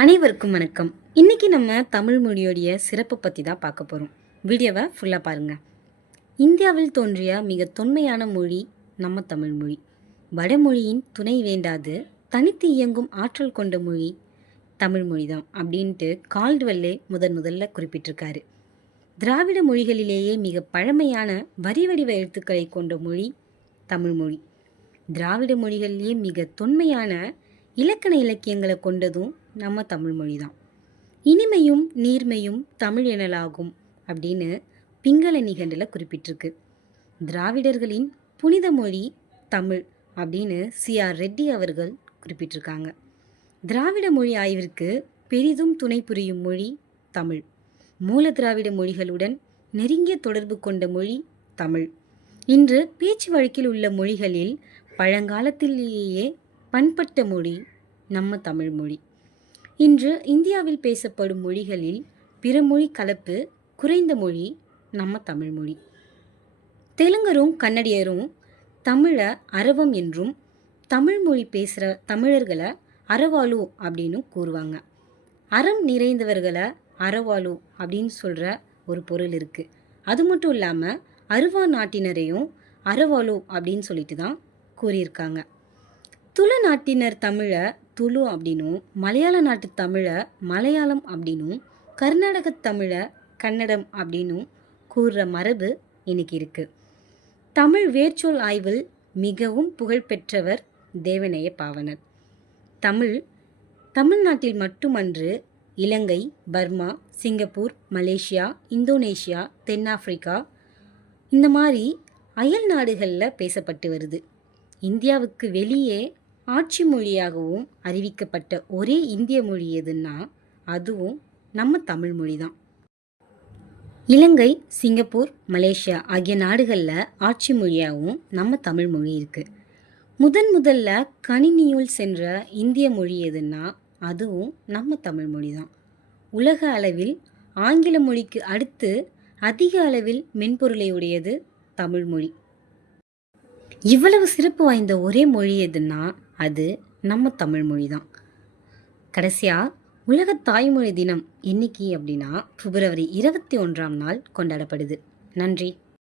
அனைவருக்கும் வணக்கம். இன்னைக்கு நம்ம தமிழ் மொழியோடைய சிறப்பு பற்றி தான் பார்க்க போகிறோம். வீடியோவை ஃபுல்லாக பாருங்கள். இந்தியாவில் தோன்றிய மிக தொன்மையான மொழி நம்ம தமிழ் மொழி. வடமொழியின் துணை வேண்டாது தனித்து இயங்கும் ஆற்றல் கொண்ட மொழி தமிழ் மொழி தான் அப்படின்ட்டு கால்டுவெல்லே முதல்ல குறிப்பிட்டிருக்காரு. திராவிட மொழிகளிலேயே மிக பழமையான வரி வடிவ எழுத்துக்களை கொண்ட மொழி தமிழ் மொழி. திராவிட மொழிகளிலேயே மிக தொன்மையான இலக்கண இலக்கியங்களை கொண்டதும் நம்ம தமிழ் மொழி தான். இனிமையும் நீர்மையும் தமிழ் எனலாகும் அப்படின்னு பிங்கள நிகண்டில் குறிப்பிட்டிருக்கு. திராவிடர்களின் புனித மொழி தமிழ் அப்படின்னு CR ரெட்டி அவர்கள் குறிப்பிட்டிருக்காங்க. திராவிட மொழி ஆய்விற்கு பெரிதும் துணை புரியும் மொழி தமிழ். மூல திராவிட மொழிகளுடன் நெருங்கிய தொடர்பு கொண்ட மொழி தமிழ். இன்று பேச்சு வழக்கில் உள்ள மொழிகளில் பழங்காலத்திலேயே பண்பட்ட மொழி நம்ம தமிழ் மொழி. இன்று இந்தியாவில் பேசப்படும் மொழிகளில் பிற மொழி கலப்பு குறைந்த மொழி நம்ம தமிழ் மொழி. தெலுங்கரும் கன்னடியரும் தமிழை அரவம் என்றும் தமிழ் மொழி பேசுகிற தமிழர்களை அரவாலு அப்படின்னு கூறுவாங்க. அறம் நிறைந்தவர்களை அரவாலு அப்படின்னு சொல்கிற ஒரு பொருள் இருக்குது. அது மட்டும் இல்லாமல் அருவா நாட்டினரையும் அரவாலு அப்படின்னு சொல்லிட்டு தான் கூறியிருக்காங்க. துள நாட்டினர் தமிழை துளு அப்படின்னும், மலையாள நாட்டு தமிழை மலையாளம் அப்படின்னும், கர்நாடக தமிழை கன்னடம் அப்படின்னும் கூறுற மரபு இன்னைக்கு இருக்குது. தமிழ் வேர்ச்சொல் ஆய்வில் மிகவும் புகழ்பெற்றவர் தேவநேய பாவனர். தமிழ்நாட்டில் மட்டுமன்று, இலங்கை, பர்மா, சிங்கப்பூர், மலேசியா, இந்தோனேஷியா, தென்னாப்பிரிக்கா இந்த மாதிரி அயல் நாடுகளில் பேசப்பட்டு வருது. இந்தியாவுக்கு வெளியே ஆட்சி மொழியாகவும் அறிவிக்கப்பட்ட ஒரே இந்திய மொழி எதுன்னா அதுவும் நம்ம தமிழ் மொழி தான். இலங்கை, சிங்கப்பூர், மலேசியா ஆகிய நாடுகளில் ஆட்சி மொழியாகவும் நம்ம தமிழ் மொழி இருக்குது. முதல்ல கணினியுள் சென்ற இந்திய மொழி எதுன்னா அதுவும் நம்ம தமிழ் மொழி தான். உலக அளவில் ஆங்கில மொழிக்கு அடுத்து அதிக அளவில் மென்பொருளை உடையது தமிழ் மொழி. இவ்வளவு சிறப்பு வாய்ந்த ஒரே மொழி எதுன்னா அது நம்ம தமிழ் மொழி தான். கடைசியாக உலக தாய்மொழி தினம் என்னைக்கு அப்படின்னா February 21 கொண்டாடப்படுது. நன்றி.